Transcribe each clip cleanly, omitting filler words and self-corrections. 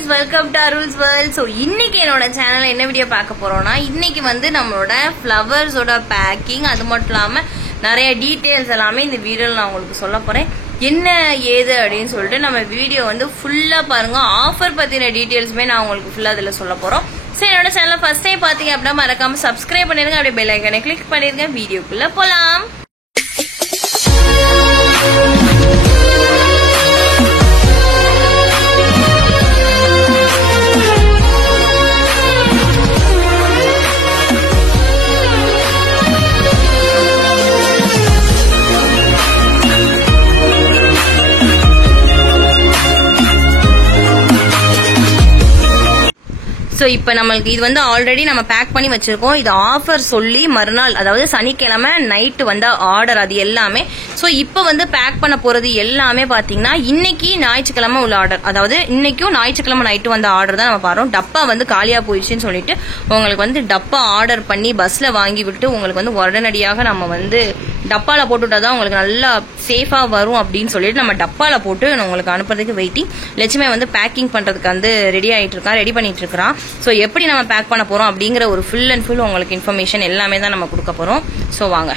guys, welcome to Arul's World. So இன்னைக்கு என்னோட சேனல்ல என்ன வீடியோ பார்க்க போறோம்னா இன்னைக்கு வந்து நம்மளோட flowers ஓட பேக்கிங் அது மட்டும் இல்லாம நிறைய டீடைல்ஸ் எல்லாமே இந்த வீடியோல நான் உங்களுக்கு சொல்ல போறேன். என்ன ஏது அப்படினு சொல்லிட்டு நம்ம வீடியோ வந்து ஃபுல்லா பாருங்க. ஆஃபர் பத்தின டீடைல்ஸ்மே நான் உங்களுக்கு ஃபுல்லா அதல சொல்ல போறோம். சோ என்னோட சேனலை ஃபர்ஸ்ட் டைம் பாத்தீங்க அப்படினா மறக்காம Subscribe பண்ணிருங்க. அப்படியே பெல் ஐகானை கிளிக் பண்ணிருங்க. வீடியோக்குள்ள போலாம். சோ இப்போ நமக்கு இது வந்து ஆல்ரெடி நம்ம பேக் பண்ணி வச்சிருக்கோம். இது ஆஃபர் சொல்லி மறுநாள் அதாவது சனிக்கிழமை நைட் வந்த ஆர்டர் அது எல்லாமே. சோ இப்போ வந்து பேக் பண்ண போறது எல்லாமே பாத்தீங்கன்னா இன்னைக்கு ஞாயிற்றுக்கிழமை உள்ள ஆர்டர், அதாவது இன்னைக்கும் ஞாயிற்றுக்கிழமை நைட்டு வந்த ஆர்டர் தான் நம்ம பாரோம். டப்பா வந்து காலியா போயிடுச்சுன்னு சொல்லிட்டு உங்களுக்கு வந்து டப்பா ஆர்டர் பண்ணி பஸ்ல வாங்கி விட்டு உங்களுக்கு வந்து உடனடியாக நம்ம வந்து டப்பால போட்டுவிட்டாதான் உங்களுக்கு நல்லா சேஃபா வரும் அப்படின்னு சொல்லிட்டு நம்ம டப்பால போட்டு உங்களுக்கு அனுப்புறதுக்கு வெயிட்டிங். லட்சுமி வந்து பேக்கிங் பண்றதுக்கு வந்து ரெடி பண்ணிட்டு இருக்கான். சோ எப்படி நம்ம பேக் பண்ண போறோம் அப்படிங்கிற ஒரு ஃபுல் அண்ட் ஃபுல் உங்களுக்கு இன்ஃபர்மேஷன் எல்லாமே தான் நம்ம கொடுக்க போறோம். சோ வாங்க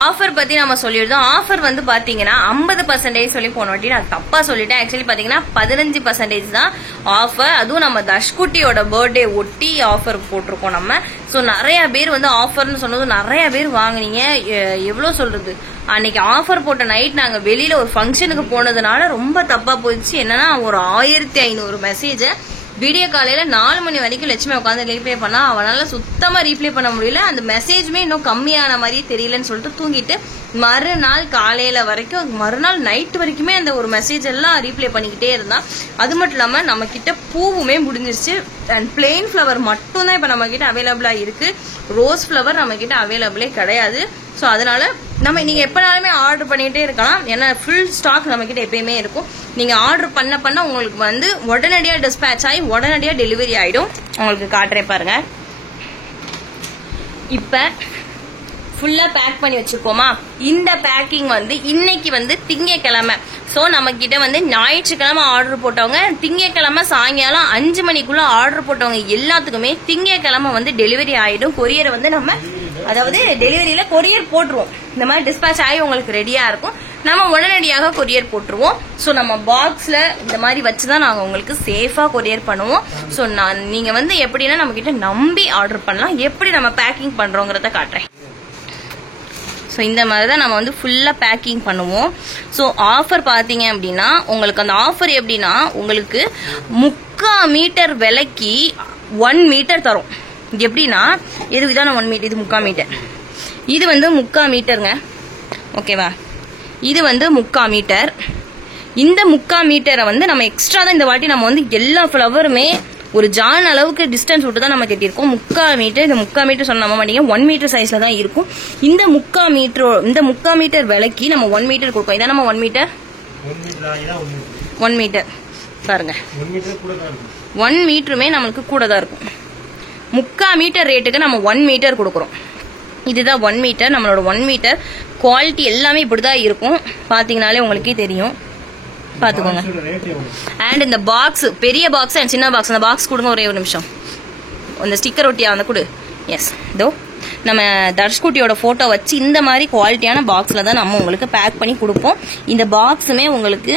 ஆஃபர் பத்தி நம்ம சொல்லிருந்தோம். ஆஃபர் வந்து பாத்தீங்கன்னா 50% சொல்லி போன வாட்டி நான் தப்பா சொல்லிட்டேன். ஆக்சுவலி பாத்தீங்கன்னா 15% தான் ஆஃபர். அதுவும் நம்ம தஷ்குட்டியோட பர்த்டே ஒட்டி ஆஃபர் போட்டிருக்கோம் நம்ம. சோ நிறைய பேர் வந்து ஆஃபர்னு சொன்னது நிறைய பேர் வாங்குனீங்க. எவ்வளவு சொல்றது, அன்னைக்கு ஆஃபர் போட்ட நைட் நாங்க வெளியில ஒரு ஃபங்க்ஷனுக்கு போனதுனால ரொம்ப தப்பா போயிடுச்சு. என்னன்னா ஒரு 1500 மெசேஜ வீடியோ காலையில 4 மணி வரைக்கும் லட்சுமி உட்காந்து ரீப்ளே பண்ணா அவனால சுத்தமா ரீப்ளே பண்ண முடியல. அந்த மெசேஜ்மே இன்னும் கம்மியான மாதிரி தெரியலன்னு சொல்லிட்டு தூங்கிட்டு மறுநாள் காலையில வரைக்கும் மறுநாள் நைட் வரைக்குமே அந்த ஒரு மெசேஜ் எல்லாம் ரீப்ளே பண்ணிக்கிட்டே இருந்தான். அது மட்டும் இல்லாம நம்ம கிட்ட பூவுமே முடிஞ்சிருச்சு. அண்ட் பிளெயின் ஃபிளவர் மட்டும் தான் இப்ப நம்ம கிட்ட அவைலபிளா இருக்கு. ரோஸ் ஃபிளவர் நம்ம கிட்ட அவைலபிளே கிடையாது. சோ அதனால நம்ம நீங்க எப்பனாலுமே ஆர்டர் பண்ணிட்டே இருக்கலாம். ஏன்னா ஃபுல் ஸ்டாக் நம்ம கிட்ட எப்பயுமே இருக்கும். நீங்க ஆர்டர் பண்ண உங்களுக்கு வந்து உடனடியா டிஸ்பேச் ஆகி உடனடியா டெலிவரி ஆயிடும். உங்களுக்கு காட்டுறேன் பாருங்க. இப்ப ஃபுல்லா பேக் பண்ணி வச்சிருக்கோமா. இந்த பேக்கிங் வந்து இன்னைக்கு வந்து திங்கட்கிழமை. சோ நம்ம கிட்ட வந்து ஞாயிற்றுக்கிழமை ஆர்டர் போட்டவங்க திங்கட்கிழமை சாயங்காலம் 5 மணிக்குள்ள ஆர்டர் போட்டவங்க எல்லாத்துக்குமே திங்கட்கிழமை வந்து டெலிவரி ஆயிடும். கொரியர் வந்து நம்ம அதாவது டெலிவரியில கொரியர் போட்டுருவோம். இந்த மாதிரி டிஸ்பேச் ஆகி உங்களுக்கு ரெடியா இருக்கும். நம்ம உடனடியாக கொரியர் போட்டுருவோம். சோ நம்ம பாக்ஸ்ல இந்த மாதிரி வச்சுதான் நாங்க உங்களுக்கு சேஃபா கொரியர் பண்ணுவோம். சோ நீங்க வந்து எப்படின்னா நம்ம கிட்ட நம்பி ஆர்டர் பண்ணலாம். எப்படி நம்ம பேக்கிங் பண்றோங்கிறத காட்டுறேன். ஸோ இந்த மாதிரி தான் நம்ம வந்து ஃபுல்லாக பேக்கிங் பண்ணுவோம். ஸோ ஆஃபர் பார்த்தீங்க அப்படின்னா உங்களுக்கு அந்த ஆஃபர் எப்படின்னா உங்களுக்கு 3/4 மீட்டர் விலைக்கு 1 மீட்டர் தரும். எப்படின்னா இதுதான் 1 மீட்டர், இது 3/4 மீட்டர், இது வந்து 3/4 மீட்டருங்க. ஓகேவா, இது வந்து 3/4 மீட்டர். இந்த 3/4 மீட்டரை வந்து நம்ம எக்ஸ்ட்ரா தான் இந்த வாட்டி நம்ம வந்து எல்லா ஃப்ளவருமே ஒரு ஜான் அளவுக்கு டிஸ்டன்ஸ் விட்டு தான் நம்ம கட்டியிருக்கோம். 3/4 மீட்டர். இந்த 3/4 மீட்டர் சொன்ன மாட்டீங்க 1 மீட்டர் சைஸ்ல தான் இருக்கும். இந்த 3/4 மீட்டர் விலைக்கு நம்ம 1 மீட்டர் கொடுப்போம். இதான் நம்ம 1 மீட்டர் 1 மீட்டர் பாருங்க. 1 மீட்டருமே நம்மளுக்கு கூட தான் இருக்கும். 3/4 மீட்டர் ரேட்டுக்கு நம்ம 1 மீட்டர் கொடுக்குறோம். இதுதான் 1 மீட்டர். நம்மளோட 1 மீட்டர் குவாலிட்டி எல்லாமே இப்படிதான் இருக்கும். பாத்தீங்கன்னாலே உங்களுக்கே தெரியும். பாத்துக்கோங்க. அண்ட் இந்த பாக்ஸ் பெரிய பாக்ஸ் அண்ட் சின்ன பாக்ஸ், அந்த பாக்ஸ் கொடுங்க ஒரே ஒரு நிமிஷம். அந்த ஸ்டிக்கர் ஒட்டியா அந்த கொடு. எஸ், இதோ நம்ம தர்ஷ்குட்டியோட போட்டோ வச்சு இந்த மாதிரி குவாலிட்டியான பாக்ஸ்ல தான் நம்ம உங்களுக்கு பேக் பண்ணி கொடுப்போம். இந்த பாக்ஸுமே உங்களுக்கு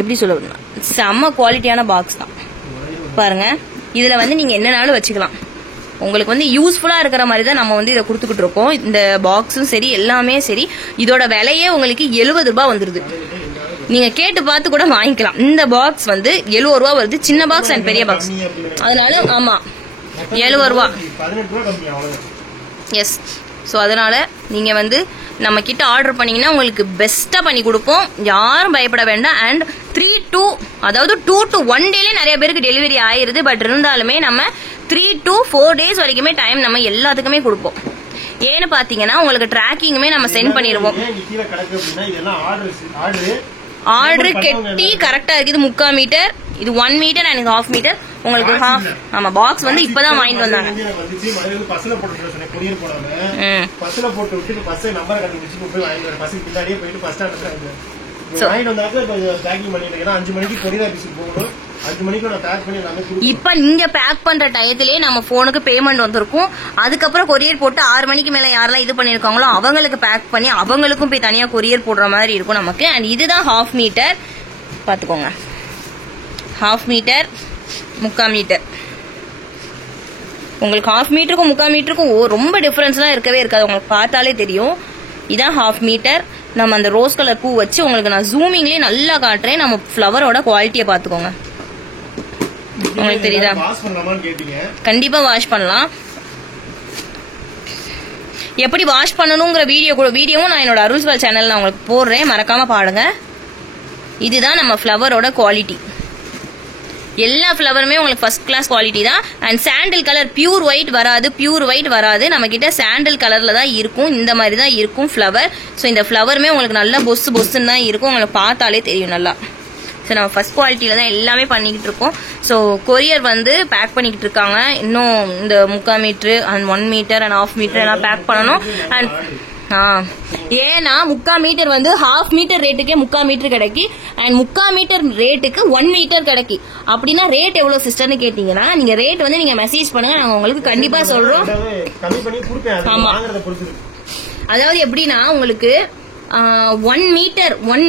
எப்படி சொல்ல செம்ம குவாலிட்டியான பாக்ஸ் தான் பாருங்க. இதுல வந்து நீங்க என்னனாலும் வச்சுக்கலாம். உங்களுக்கு வந்து யூஸ்ஃபுல்லா இருக்கிற மாதிரி தான் நம்ம வந்து இதை கொடுத்துக்கிட்டு இருக்கோம். இந்த பாக்ஸும் சரி எல்லாமே சரி. இதோட விலையே உங்களுக்கு 70 ரூபாய் வந்துருது. நீங்க கேட்டு பார்த்து கூட வாங்கிக்கலாம். இந்த பாக்ஸ் வந்து 70 ரூபா வருது, சின்ன பாக்ஸ் அண்ட் பெரிய பாக்ஸ். அதனால ஆமா 70 ரூபா. எஸ். ஸோ அதனால நீங்க வந்து நம்ம கிட்ட ஆர்டர் பண்ணீங்கன்னா உங்களுக்கு பெஸ்டா பண்ணி கொடுப்போம். யாரும் பயப்பட வேண்டாம். அண்ட் 3 to அதாவது 2 to 1 டேலே நிறைய பேருக்கு டெலிவரி ஆயிருது. பட் இருந்தாலுமே நம்ம 3 to 4 டேஸ் வரைக்குமே டைம் நம்ம எல்லாத்துக்குமே கொடுப்போம். ஏன்னு பாத்தீங்கன்னா உங்களுக்கு ட்ராக்கிங்குமே நம்ம சென்ட் பண்ணிடுவோம். ஆர்டர் கெட்டி கரெக்டா இருக்கு. இது 3/4 மீட்டர், இது 1 மீட்டர் அண்ட் இது 1/2 மீட்டர். உங்களுக்கு ஹாஃப். ஆமா, பாக்ஸ் வந்து இப்பதான் வாங்கிட்டு வந்தாங்க. 5 மணிக்கு நான் பேக் பண்ணி எல்லாமே இப்ப நீங்க பேக் பண்ற டயத்திலேயே நம்ம போனுக்கு பேமெண்ட் வந்திருக்கும். அதுக்கப்புறம் கொரியர் போட்டு 6 மணிக்கு மேல யாரெல்லாம் இது பண்ணிருக்காங்களோ அவங்களுக்கு பேக் பண்ணி அவங்களுக்கும் போய் தனியா கொரியர் போடுற மாதிரி இருக்கும் நமக்கு. அண்ட் இதுதான் ஹாஃப் மீட்டர் பாத்துக்கோங்க. Half metre, 3/4 metre. உங்களுக்கு ஹாஃப் மீட்டருக்கும் 3/4 மீட்டருக்கும் ரொம்ப டிஃபரன்ஸ்லாம் இருக்கவே இருக்காது, உங்களுக்கு பார்த்தாலே தெரியும். இதான் ஹாஃப் மீட்டர். நம்ம அந்த ரோஸ் கலர் பூ வச்சு உங்களுக்கு நான் ஜூமிங்லயே நல்லா காட்டுறேன். நம்ம ஃப்ளவரோட குவாலிட்டியை பாத்துக்கோங்க. உங்களுக்கு தெரியுதா? கண்டிப்பா வாஷ் பண்ணலாம். எப்படி வாஷ் பண்ணணுங்கிற வீடியோவும் நான் என்னோட அருள்ஸ்வல் சேனல்ல உங்களுக்கு போடுறேன், மறக்காம பாருங்க. இதுதான் நம்ம ஃப்ளவரோட குவாலிட்டி. எல்லா ஃப்ளவருமே உங்களுக்கு ஃபர்ஸ்ட் கிளாஸ் குவாலிட்டி தான். And sandal colour pure white வராது. நம்ம கிட்ட சாண்டில் கலர்ல தான் இருக்கும். இந்த மாதிரி தான் இருக்கும் ஃப்ளவர். ஸோ இந்த ஃப்ளவருமே உங்களுக்கு நல்லா பொஸ்ஸுன்னு தான் இருக்கும், உங்களுக்கு பார்த்தாலே தெரியும் நல்லா. ஸோ நம்ம ஃபர்ஸ்ட் குவாலிட்டியில தான் எல்லாமே பண்ணிக்கிட்டு இருக்கோம். ஸோ கொரியர் வந்து பேக் பண்ணிக்கிட்டு இருக்காங்க. இன்னும் இந்த 3/4 meter and 1 meter and 1/2 meter எல்லாம் பேக் பண்ணணும். அண்ட் ஏன்னா 3/4 மீட்டர் வந்து ஹாஃப் மீட்டர் ரேட்டுக்கே 3/4 மீட்டர் கிடைக்கி அண்ட் 3/4 மீட்டர் ரேட்டுக்கு 1 மீட்டர் கிடைக்கி. அப்படின்னா ரேட் எவ்வளவு சிஸ்டர்னு கேட்டீங்கன்னா நீங்க ரேட் வந்து நீங்க மெசேஜ் பண்ணுங்க, நாங்க உங்களுக்கு கண்டிப்பா சொல்றோம். ஆமா, அதாவது எப்படின்னா உங்களுக்கு 1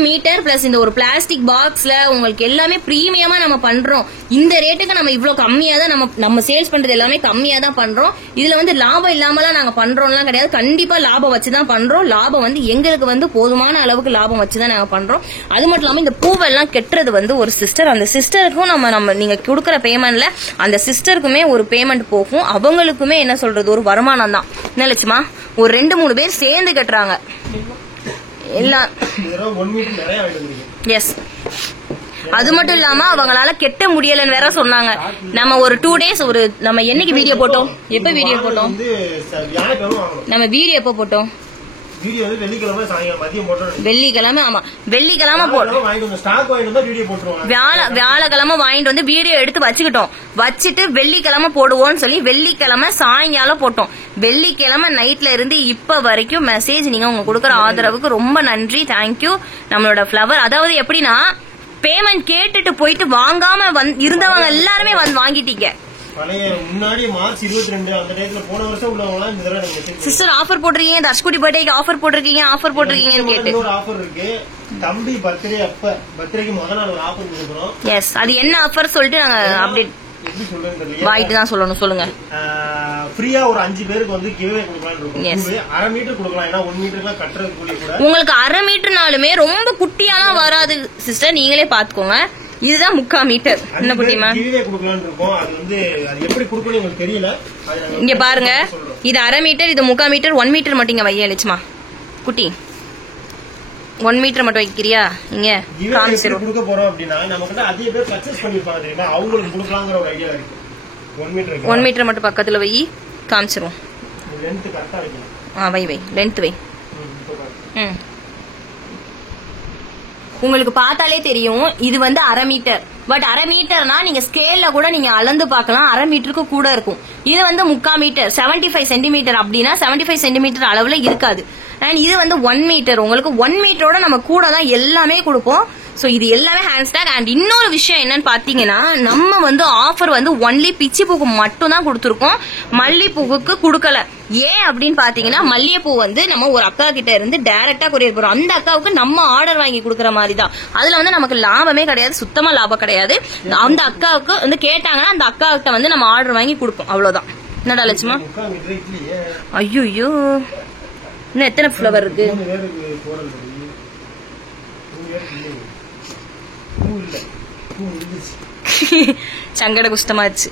மீட்டர் பிளஸ் இந்த ஒரு பிளாஸ்டிக் பாக்ஸ்ல உங்களுக்கு எல்லாமே பிரீமியமா நம்ம பண்றோம். இந்த ரேட்டுக்கு நம்ம இவ்வளவு கம்மியா தான் நம்ம சேல்ஸ் பண்றது எல்லாமே கம்மியா தான் பண்றோம். இதுல வந்து லாபம் இல்லாமலாம் நாங்க பண்றோம்லாம் கிடையாது. கண்டிப்பா லாபம் வச்சுதான் பண்றோம். லாபம் வந்து எங்களுக்கு வந்து போதுமான அளவுக்கு லாபம் வச்சுதான் நாங்க பண்றோம். அது மட்டும் இல்லாம இந்த பூவெல்லாம் கெட்டுறது வந்து ஒரு சிஸ்டர், அந்த சிஸ்டருக்கும் நம்ம நீங்க கொடுக்கற பேமெண்ட்ல அந்த சிஸ்டருக்குமே ஒரு பேமெண்ட் போகும். அவங்களுக்குமே என்ன சொல்றது ஒரு வருமானம் தான். என்ன லட்சுமா, ஒரு 2-3 பேர் சேர்ந்து கட்டுறாங்க எல்லாம். எஸ், அது மட்டும் இல்லாம அவங்களால கெட்ட முடியலன்னு வேற சொன்னாங்க. நம்ம ஒரு 2 டேஸ் நம்ம என்னைக்கு வீடியோ போட்டோம், எப்ப வீடியோ போட்டோம், நம்ம வீடியோ எப்ப போட்டோம், வெள்ளிக்கிழமை. ஆமா, வெள்ளிக்கிழமை வியாழக்கிழமை வாங்கிட்டு வந்து வீடியோ எடுத்து வச்சுட்டு வெள்ளிக்கிழமை போடுவோம்னு சொல்லி வெள்ளிக்கிழமை சாயங்காலம் போட்டோம். வெள்ளிக்கிழமை நைட்ல இருந்து இப்ப வரைக்கும் மெசேஜ், நீங்க உங்க கொடுக்கற ஆதரவுக்கு ரொம்ப நன்றி, தேங்க்யூ. நம்மளோட ஃப்ளவர் அதாவது எப்படின்னா பேமெண்ட் கேட்டுட்டு போயிட்டு வாங்காம இருந்தவங்க எல்லாருமே வந்து வாங்கிட்டீங்க. முன்னாடி மார்ச் 22 அந்த டேட்ல போன வருஷம் உள்ளவங்க இந்த தடவை சிஸ்டர் ஆஃபர் போடுறீங்க, தர்ஷ்குடி பர்த்டேக்கு ஆஃபர் போட்டிருக்கீங்கன்னு கேட்டு ஒரு ஆஃபர் இருக்கு. தம்பி பர்த்டேக்கு முதல் நாள் ஒரு ஆஃபர் கொடுக்குறோம். எஸ், அது என்ன ஆஃபர் சொல்லிட்டு நாங்க அப்டேட் எப்படி சொல்லுங்க வாயிட்டு தான் சொல்லணும். சொல்லுங்க. ஃப்ரீயா ஒரு 5 பேருக்கு வந்து கிவ்வே கொடுக்கலாம்னு இருக்கோம். 1/2 மீட்டர் கொடுக்கலாம். ஏன்னா 1 மீட்டர்லாம் கட்டுறது கூலி கூட உங்களுக்கு 1/2 மீட்டர்னாலுமே ரொம்ப குட்டியாலாம் வராது சிஸ்டர், நீங்களே பாத்துக்கோங்க. இதுதான் 3/4 மீட்டர். என்ன குட்டிமா தெரியல. இங்க பாருங்க, இது 1/2 மீட்டர், இது 3/4 மீட்டர். 1 மீட்டர் மட்டும் இங்க வைய லட்சுமா குட்டி, 1 மீட்டர் மட்டும் வைக்கிறியா? இங்க காமிச்சிரும். கொடுக்க போறோம் அப்படின்னா நமக்கு அதிக பேர் பர்ச்சேஸ் பண்ணிருப்பாங்க தெரியுமா, அவங்களுக்கு கொடுக்கலாம்ங்கற ஒரு ஐடியா இருக்கு. 1 மீட்டர் மட்டும் பக்கத்துல வை, காமிச்சிரும். லெந்த் கரெக்ட்டா வைக்கணும். வை லெந்த் வை. உங்களுக்கு பார்த்தாலே தெரியும் இது வந்து 1/2 மீட்டர். பட் 1/2 மீட்டர்னா நீங்க ஸ்கேல்ல கூட நீங்க அளந்து பார்க்கலாம், 1/2 மீட்டருக்கு கூட இருக்கும். இது வந்து 3/4 மீட்டர், 75 சென்டிமீட்டர். அப்படின்னா 75 சென்டிமீட்டர் அளவுல இருக்காது. அண்ட் இது வந்து 1 மீட்டர். உங்களுக்கு 1 மீட்டரோட நம்ம கூட தான் எல்லாமே கொடுப்போம். சோ இது எல்லாமே ஹேண்ட்ஸ்டாக். அண்ட் இன்னொரு விஷயம் என்னன்னு பாத்தீங்கன்னா நம்ம வந்து ஆஃபர் வந்து ஒன்லி பிச்சி பூக்கு மட்டும் தான் கொடுத்துருக்கோம், மல்லிப்பூவுக்கு கொடுக்கல. ஏன் அப்படின்னு பாத்தீங்கன்னா மல்லிகைப்பூ வந்து நம்ம ஒரு அக்கா கிட்ட இருந்து டைரக்டா கொரியர் போறோம். அந்த அக்காவுக்கு நம்ம ஆர்டர் வாங்கி கொடுக்கற மாதிரி தான். அதுல வந்து நமக்கு லாபமே கிடையாது, சுத்தமா லாபம் கிடையாது. அந்த அக்காவுக்கு வந்து கேட்டாங்கன்னா அந்த அக்கா கிட்ட வந்து நம்ம ஆர்டர் வாங்கி கொடுப்போம், அவ்வளவுதான். என்னடா லட்சுமா? ஐயோ, இன்னும் எத்தனை ஃப்ளவர் இருக்கு? சங்கட குஷ்டமாச்சு.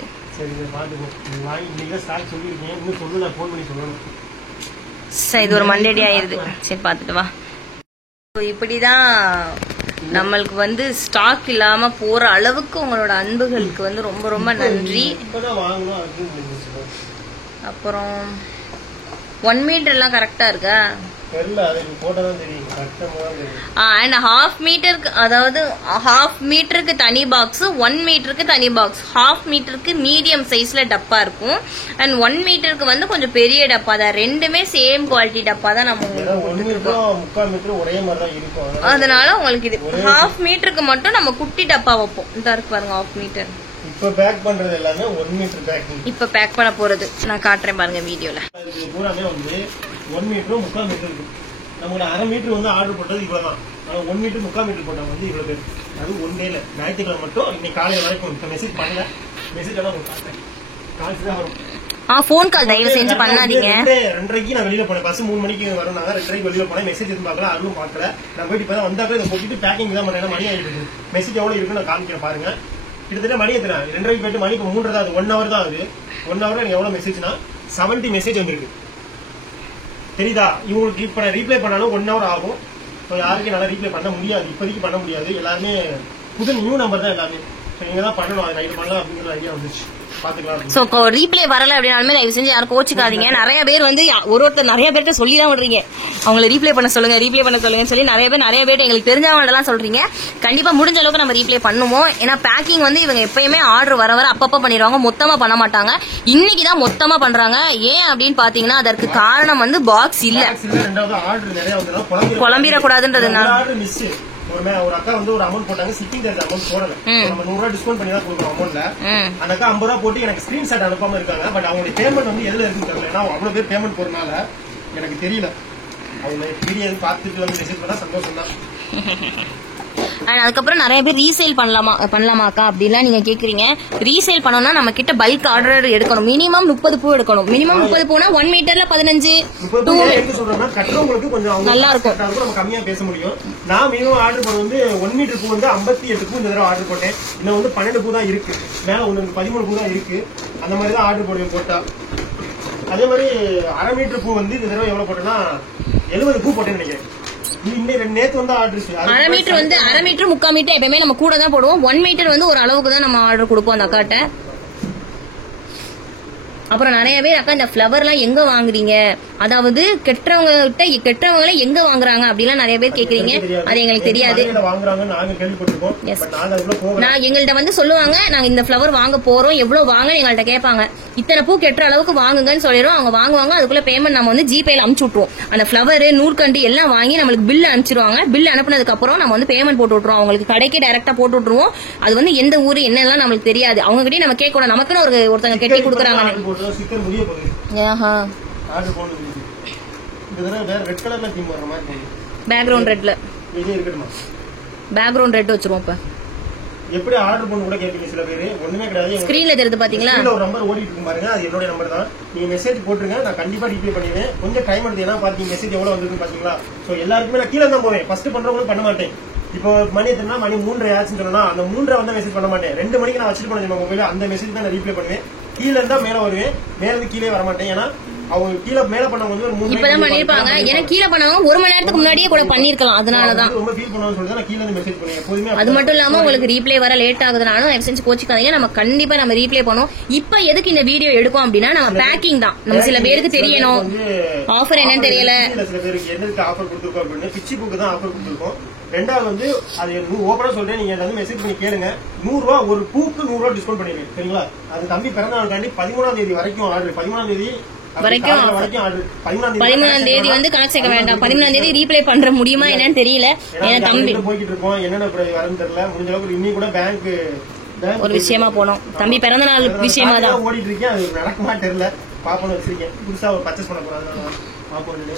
இது ஒரு மண்டேடி ஆயிருது. சரி பாத்துட்டு வா. இப்படிதான் நம்மளுக்கு வந்து ஸ்டாக் இல்லாம போற அளவுக்கு உங்களோட அன்புகளுக்கு வந்து ரொம்ப ரொம்ப நன்றி. அப்புறம் 1 மீட்டர் எல்லாம் கரெக்டா இருக்கா? அண்ட் ஹாஃப் மீட்டருக்கு, அதாவது ஹாஃப் மீட்டருக்கு தனி பாக்ஸ், 1 மீட்டருக்கு தனி பாக்ஸ். ஹாஃப் மீட்டருக்கு மீடியம் சைஸ்ல டப்பா இருக்கும் அண்ட் 1 மீட்டருக்கு வந்து கொஞ்சம் பெரிய டப்பா தான். ரெண்டுமே சேம் குவாலிட்டி டப்பா தான் நம்ம அதனால உங்களுக்கு இது ஹாஃப் மீட்டருக்கு மட்டும் நம்ம குட்டி டப்பா வைப்போம். இந்த இருக்கு பாருங்க ஹாஃப் மீட்டர். இப்ப பேக் பண்றது எல்லாமே 1 மீட்டர் பேக்கிங். இப்ப பேக் பண்ண போறது நான் காட்டுறேன் பாருங்க வீடியோல. இது பூராமே வந்து 1 மீட்டர் 3/4 மீட்டர் இருக்கு. நமக்கு 1/2 மீட்டர் வந்து ஆர்டர் போட்டது இவ்வளவுதான். ஆனா 1 மீட்டர் 3/4 மீட்டர் போட்டவங்க வந்து இவ்வளவு பேர். அது ஒன் டேல ஞாயிற்றுக்கிழமை மட்டும் இன்னைக்கு காலையில வரைக்கும் இப்ப மெசேஜ் பண்ணல. மெசேஜ் எல்லாம் உங்களுக்கு கால்ஸ் தான் வரும். போன் கால் தயவு செஞ்சு பண்ணாதீங்க. 2:30க்கு நான் வெளியில போனேன். பஸ் 3 மணிக்கு வரணும். 2:30க்கு வெளியில போனேன். மெசேஜ் எதுவும் பார்க்கல, அதுவும் பார்க்கல. நான் போயிட்டு இப்பதான் வந்தாக்க இதை போட்டுட்டு பேக்கிங் தான் பண்ணேன். மணி ஆயிடுது. மெசேஜ் எவ்வளவு இருக்குன்னு நான் காமிக்கிறேன் பாருங்க. கிட்டத்தட்ட மணி எத்தனை 2:30 போயிட்டு மணி 3 தான். அது 1 hour தான். அது 1 hour எனக்கு எவ்வளவு மெசேஜ்னா 70 மெசேஜ் வந்திருக்கு. தெரியுதா? இவங்களுக்கு இப்ப ரீப்ளை பண்ணாலும் 1 hour ஆகும். யாருக்கும் நல்லா ரீப்ளை பண்ண முடியாது, இப்போதைக்கு பண்ண முடியாது. எல்லாருமே புது நியூ நம்பர் தான் எல்லாமே. நீங்க தான் பண்ணணும். அது நைட் பண்ணலாம் அப்படிங்கிற ஐடியா வந்துச்சு. ரீப்ளே வரல அப்படின்னாலுமே தயவு செஞ்சு யாரும் கோச்சுக்காதீங்க. நிறைய பேர் வந்து ஒருத்தர் நிறைய பேர்ட்ட சொல்லி தான் விடுறீங்க, அவங்களை ரீப்ளே பண்ண சொல்லுங்க, ரீப்ளே பண்ண சொல்லுங்க சொல்லி நிறைய பேர் எங்களுக்கு தெரிஞ்சவங்க சொல்றீங்க. கண்டிப்பா முடிஞ்ச அளவுக்கு நம்ம ரீப்ளே பண்ணுவோம். ஏன்னா பேக்கிங் வந்து இவங்க எப்பயுமே ஆர்டர் வர அப்பப்ப பண்ணிடுவாங்க, மொத்தமா பண்ண மாட்டாங்க. இன்னைக்குதான் மொத்தமா பண்றாங்க. ஏன் அப்படின்னு பாத்தீங்கன்னா அதற்கு காரணம் வந்து பாக்ஸ் இல்ல, குழம்பிடக்கூடாதுன்றதுனால. ஒரு அக்கா வந்து ஒரு அமௌண்ட் போட்டாங்க, சிப்பிங் சார்ஜ் அமௌண்ட் போடல. நம்ம 100 ரூபாய் டிஸ்கவுண்ட் பண்ணி தான் கொடுக்குறோம் அமௌண்ட்ல. அந்த அக்கா 50 ரூபாய் போட்டு எனக்கு ஸ்கிரீன்ஷாட் அனுப்பாம இருக்காங்க. பட் அவங்களுடைய பேமெண்ட் வந்து எதுல இருக்குன்னு தெரியல. ஏன்னா அவ்வளவு பேர் பேமெண்ட் போறதுனால எனக்கு தெரியல. அவங்க வீடியோ பார்த்துட்டு வந்து மெசேஜ் பண்ணா சந்தோஷம் தான். அதுக்கப்புறம் நிறைய பேர் ரீசேல் பண்ணலாமாக்கா அப்படின்லாம் நீங்க கேக்குறீங்க. ரீசேல் பண்ணோம்னா நம்ம கிட்ட பல்க் ஆர்டர் எடுக்கணும். மினிமம் 30 பூ எடுக்கணும். மினிமம் 30 பூனா 1 மீட்டர்ல 15 கட்டுறவங்களுக்கு கொஞ்சம் நல்லா இருக்கும். நம்ம கம்மியா பேச முடியும். நான் மினிமம் ஆர்டர் பண்ண வந்து 1 மீட்டர் பூ வந்து 58 பூ இந்த தடவை ஆர்டர் போட்டேன். இன்னும் வந்து 12 பூ தான் இருக்கு. மேல ஒண்ணு 13 பூ தான் இருக்கு. அந்த மாதிரி தான் ஆர்டர் போடுவேன் போட்டா. அதே மாதிரி 1/2 மீட்டர் பூ வந்து இந்த தடவை எவ்வளவு போட்டேன்னா 70 பூ போட்டேன்னு நினைக்கிறேன். நேத்து வந்து ஆர்டர் 1/2 மீட்டர் வந்து 1/2 மீட்டர் 3/4 மீட்டர் எப்பவுமே நம்ம கூட தான் போடுவோம். 1 மீட்டர் வந்து ஒரு அளவுக்கு தான் நம்ம ஆர்டர் கொடுப்போம் அந்த அக்காட்ட. அப்புறம் நிறைய பேர் அக்கா இந்த ஃபிளவர் எல்லாம் எங்க வாங்குறீங்க, அதாவது கெட்டவங்களை எங்க வாங்குறாங்க அப்படிலாம் நிறைய பேர் கேக்குறீங்க. அது எங்களுக்கு தெரியாது. நான் எங்கள்கிட்ட வந்து சொல்லுவாங்க, நாங்க இந்த ஃபிளவர் வாங்க போறோம், எவ்வளவு வாங்க எங்கள்கிட்ட கேட்பாங்க. இத்தனை பூ கெட்டுற அளவுக்கு வாங்குங்கன்னு சொல்லிடுவோம். அவங்க வாங்குவாங்க. அதுக்குள்ள பேமெண்ட் நம்ம வந்து ஜிபேல அனுப்பிச்சு விட்டுருவோம். அந்த ஃபிளவர் நூற்கண்டு எல்லாம் வாங்கி நம்மளுக்கு பில் அனுப்பிச்சிருவாங்க. பில் அனுப்புனதுக்கு அப்புறம் நம்ம வந்து பேமெண்ட் போட்டு விட்டுருவோம். அவங்களுக்கு கடைக்கே டைரக்டா போட்டு விட்டுருவோம். அது வந்து எந்த ஊரு என்னெல்லாம் நம்மளுக்கு தெரியாது. அவங்க கிட்டே நம்ம கேட்கணும். நமக்குன்னு ஒருத்தங்க கெட்டி கொடுக்குறாங்க. பேக்ரவுண்ட் ரெட் வச்சிருவோம். இப்ப எப்படி ஆர்டர் பண்ண கூட கேட்பீங்க சில பேர். ஒண்ணுமே கிடையாது. ஸ்கிரீன்ல தெரியுது பாத்தீங்களா, ஒரு நம்பர் ஓடிட்டு இருக்கு பாருங்க. அது என்னோட நம்பர் தான். நீங்க மெசேஜ் போட்டுருங்க, நான் கண்டிப்பா ரிப்ளை பண்ணிடுவேன். கொஞ்சம் டைம் எடுத்து. ஏன்னா பாத்தீங்க மெசேஜ் எவ்வளவு வந்திருக்கு பாத்தீங்களா. சோ எல்லாருக்குமே நான் கீழே தான் போவேன். ஃபர்ஸ்ட் பண்றவங்களும் பண்ண மாட்டேன். இப்போ மணி எத்தனை மணி 3:30 ஆச்சுன்னு சொன்னா அந்த 3:30 வந்து மெசேஜ் பண்ண மாட்டேன். 2 மணிக்கு நான் வச்சுட்டு போனேன் மொபைல. அந்த மெசேஜ் தான் நான் ரிப்ளை பண்ணுவேன். கீழே இருந்தா மேல வருவேன், மேல இருந்து கீழே வர மாட்டேன். ஏன்னா அவங்க கீழே மேல பண்ணவங்க வந்து ஒரு 3 இப்பதான் பண்ணிருப்பாங்க. ஏன்னா கீழே பண்ணவங்க 1 மணி நேரத்துக்கு முன்னாடியே கூட பண்ணிருக்கலாம். அதனாலதான் ரொம்ப ஃபீல் பண்ணுவான்னு சொல்லிட்டு நான் கீழே இருந்து மெசேஜ் பண்ணுவேன் எப்போதுமே. அது மட்டும் இல்லாம உங்களுக்கு ரீப்ளே வர லேட் ஆகுதுனாலும் தயவு செஞ்சு கோச்சிக்காதீங்க. நம்ம கண்டிப்பா நம்ம ரீப்ளே பண்ணுவோம். இப்ப எதுக்கு இந்த வீடியோ எடுக்கும் அப்படின்னா நம்ம பேக்கிங் தான். நம்ம சில பேருக்கு தெரியணும் ஆஃபர் என்னன்னு தெரியல. சில பேருக்கு என்னதுக்கு ஆஃபர் கொடுத்துருக்கோம் அப்படின்னு பிச்சி புக்கு தான் ஆஃபர் கொடுத்துருக்கோம். ரெண்டாவது வந்து அது ஓபனா சொல்றேன், நீங்க வந்து மெசேஜ் பண்ணி கேளுங்க. 100 ரூபாய் ஒரு பூக்கு 100 ரூபாய் டிஸ்கவுண்ட் பண்ணிடுவேன். சரிங்களா? அது தம்பி பிறந்த நாளுக்காண்டி 13ஆம் தேதி வரைக்கும் ஆர்டர். 13ஆம் தேதி வரைக்கும் ஆர்டர். 13ஆம் தேதி வந்து கணக்கு சேர்க்க வேண்டாம். 13ஆம் தேதி ரீப்ளே பண்ற முடியுமா என்னன்னு தெரியல. ஏன்னா தம்பி போய்கிட்டு இருக்கோம், என்னென்ன வரன்னு தெரியல. முடிஞ்ச அளவுக்கு இன்னும் கூட பேங்க் ஒரு விஷயமா போனோம். தம்பி பிறந்த நாள் விஷயமா தான் ஓடிட்டு இருக்கேன். அது நடக்குமா தெரியல. பாப்போன்னு வச்சிருக்கேன். புதுசா பர்ச்சேஸ் பண்ண போறேன். பாப்போன்னு.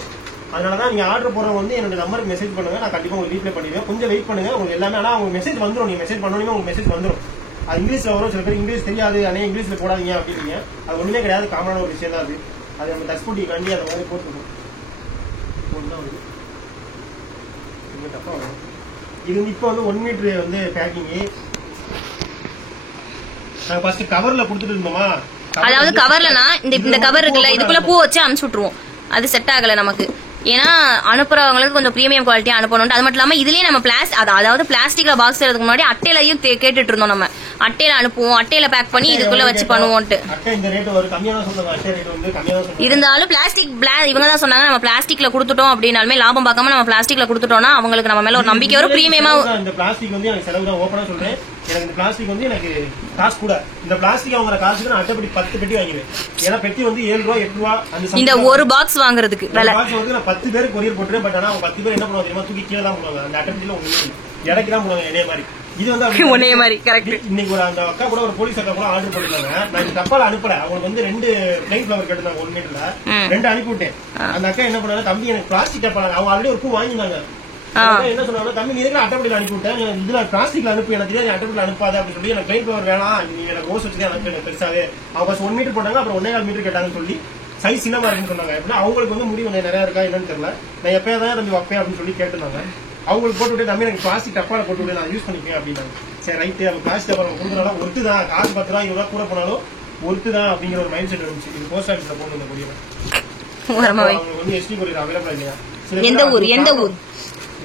அதனாலதான் நீங்க ஆர்டர் போறவங்க வந்து என்னோட நம்பருக்கு மெசேஜ் பண்ணுங்க. நான் கண்டிப்பா உங்களுக்கு ரீப்ளை பண்ணிடுவேன். கொஞ்சம் வெயிட் பண்ணுங்க. உங்களுக்கு எல்லாமே ஆனா உங்களுக்கு மெசேஜ் வந்துடும். நீங்க மெசேஜ் பண்ணணுமே உங்களுக்கு மெசேஜ் வந்துடும். அது இங்கிலீஷ்ல வரும். சில பேர் இங்கிலீஷ் தெரியாது, ஆனா இங்கிலீஷ்ல போடாதீங்க அப்படிங்க. அது ஒண்ணுமே கிடையாது. காமனான ஒரு விஷயம் தான் அது. அது நம்ம டஸ்பூட்டி கண்டி அந்த மாதிரி போட்டுருக்கோம். இது வந்து இப்ப வந்து 1 மீட்டர் வந்து பேக்கிங். நாங்க ஃபர்ஸ்ட் கவர்ல கொடுத்துட்டு இருந்தோமா. அதாவது கவர்லனா இந்த கவர் இருக்குல்ல, இதுக்குள்ள பூ வச்சு அனுப்பிச்சு விட்டுருவோம். அது செட் ஆகல நமக்கு. ஏன்னா அனுப்புறவங்களுக்கு கொஞ்சம் பிரீமியம் குவாலிட்டியா அனுப்பணும். அது மட்டும் இல்லாம இதுலயே நம்ம அதாவது பிளாஸ்டிக்ல பாக்ஸ் எடுக்கிறதுக்கு முன்னாடி அட்டையிலையும் கேட்டுட்டு இருந்தோம். நம்ம அட்டையில அனுப்புவோம், அட்டையில பேக் பண்ணி இதுக்குள்ள வச்சு பண்ணுவோம்ட்டு. இருந்தாலும் பிளாஸ்டிக் இவங்க தான் சொன்னாங்க, நம்ம பிளாஸ்டிக்ல கொடுத்துட்டோம் அப்படின்னாலுமே லாபம் பார்க்காம நம்ம பிளாஸ்டிக்ல கொடுத்துட்டோம்னா அவங்களுக்கு நம்ம மேல ஒரு நம்பிக்கை வரும். பிரீமியமா இந்த பிளாஸ்டிக் வந்து எனக்கு செலவு தான், ஓப்பனா சொல்றேன். எனக்கு இந்த பிளாஸ்டிக் வந்து எனக்கு காசு கூட. இந்த பிளாஸ்டிக் அவங்க காசுக்கு நான் அட்டைப்படி 10 பெட்டி வாங்கிடுவேன். ஏன்னா பெட்டி வந்து 7 ரூபா 8 ரூபா இந்த ஒரு பாக்ஸ் வாங்குறதுக்கு பாக்ஸ் வந்து நான் 10 பேருக்கு கொரியர் போட்டுறேன். பட் ஆனா அவங்க 10 பேர் என்ன பண்ணுவாங்க தெரியுமா, தூக்கி கீழே தான் போடுவாங்க. அந்த அட்டைப்படியில ஒண்ணு இடைக்கு தான் போடுவாங்க என்னைய மாதிரி. இது வந்து ஒன்னே மாதிரி கரெக்ட். இன்னைக்கு ஒரு அந்த அக்கா கூட ஒரு போலீஸ் அக்கா கூட ஆர்டர் பண்ணிருந்தாங்க. நான் தப்பால அனுப்பல, அவங்களுக்கு வந்து 2 பிளைன் ஃபிளவர் கேட்டாங்க 1 மீட்டர்ல 2 அனுப்பி விட்டேன். அந்த அக்கா என்ன பண்ணாங்க, தம்பி எனக்கு பிளாஸ்டிக் டப்பா, அவங்க ஆல்ரெடி ஒரு பூ வாங்கினாங்க. என்ன சொன்னாங்க, தம்பி நீ அட்டைப்படியில் அனுப்பி விட்டேன், இதுல பிளாஸ்டிக்ல அனுப்பி, எனக்கு தெரியாது அட்டைப்படியில் அனுப்பாத அப்படின்னு சொல்லி, எனக்கு பிளைன் ஃபிளவர் வேணாம், நீ எனக்கு ரோஸ் வச்சுதான் எனக்கு பெருசாவே. அவங்க 1 மீட்டர் போட்டாங்க, அப்புறம் 1.25 மீட்டர் கேட்டாங்கன்னு சொல்லி சைஸ் சின்னமா இருக்குன்னு சொன்னாங்க. எப்படின்னா அவங்களுக்கு வந்து முடிவு நிறைய இருக்கா என்னன்னு தெரியல. நான் எப்பயாதான் தம்பி வைப்பேன் அப்படின்னு சொல்லி கேட்டிருந்தாங்க. அவங்களுக்கு போட்டு விட்டு தம்பி எனக்கு பிளாஸ்டிக் டப்பால போட்டு விட்டு நான் யூஸ் பண்ணிப்பேன் அப்படின்னாங்க. சரி ரைட்டு, அவங்க பிளாஸ்டிக் டப்பா கொடுக்குறாலும் ஒருத்து தான், காசு 10 ரூபா 20 ரூபா கூட போனாலும் ஒருத்து தான் அப்படிங்கிற ஒரு மைண்ட் செட் இருந்துச்சு. இது போஸ்ட் ஆஃபீஸ்ல போகணும் இந்த கொரியர். அவங்க வந்து எஸ்டி கொரியர் அவைலபிளா இல்லையா?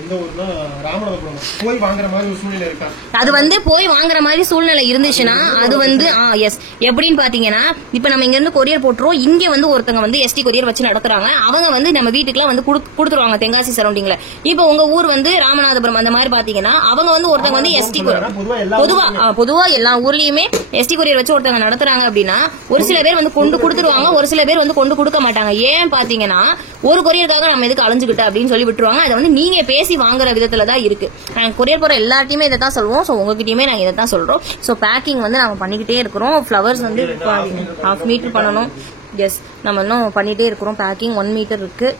எந்த ஊர்னா ராமநாதபுரம். போய் வாங்குற மாதிரி ஒரு சூழ்நிலை இருக்கா? அது வந்து போய் வாங்குற மாதிரி சூழ்நிலை இருந்துச்சுன்னா அது வந்து எஸ் எப்படின்னு பாத்தீங்கன்னா, இப்ப நம்ம இங்க இருந்து கொரியர் போட்டுருவோம். இங்க வந்து ஒருத்தங்க வந்து எஸ்டி கொரியர் வச்சு நடத்துறாங்க. அவங்க வந்து நம்ம வீட்டுக்குலாம் வந்து கொடுத்துருவாங்க தென்காசி சரௌண்டிங்ல. இப்ப உங்க ஊர் வந்து ராமநாதபுரம் அந்த மாதிரி பாத்தீங்கன்னா அவங்க வந்து ஒருத்தங்க வந்து எஸ்டி பொதுவா எல்லா ஊர்லயுமே எஸ்டி கொரியர் வச்சு ஒருத்தங்க நடத்துறாங்க அப்படின்னா ஒரு சில பேர் வந்து கொண்டு கொடுத்துருவாங்க, ஒரு சில பேர் வந்து கொண்டு கொடுக்க மாட்டாங்க. ஏன் பாத்தீங்கன்னா ஒரு கொரியருக்காக நம்ம எதுக்கு அலைஞ்சுக்கிட்ட அப்படின்னு சொல்லி விட்டுருவாங்க. அதை வந்து நீங்க பேசி வாங்குற விதத்துல தான் இருக்கு. நாங்க கொரியர் போற எல்லாத்தையுமே இதை தான் சொல்லுவோம். சோ உங்ககிட்டயுமே நாங்க இதை தான் சொல்றோம். சோ பேக்கிங் வந்து நம்ம பண்ணிக்கிட்டே இருக்கிறோம். ஃபிளவர்ஸ் வந்து 1/2 மீட்டர் பண்ணணும். எஸ் நம்ம இன்னும் பண்ணிட்டே இருக்கிறோம். பேக்கிங் 1 மீட்டர் இருக்கு.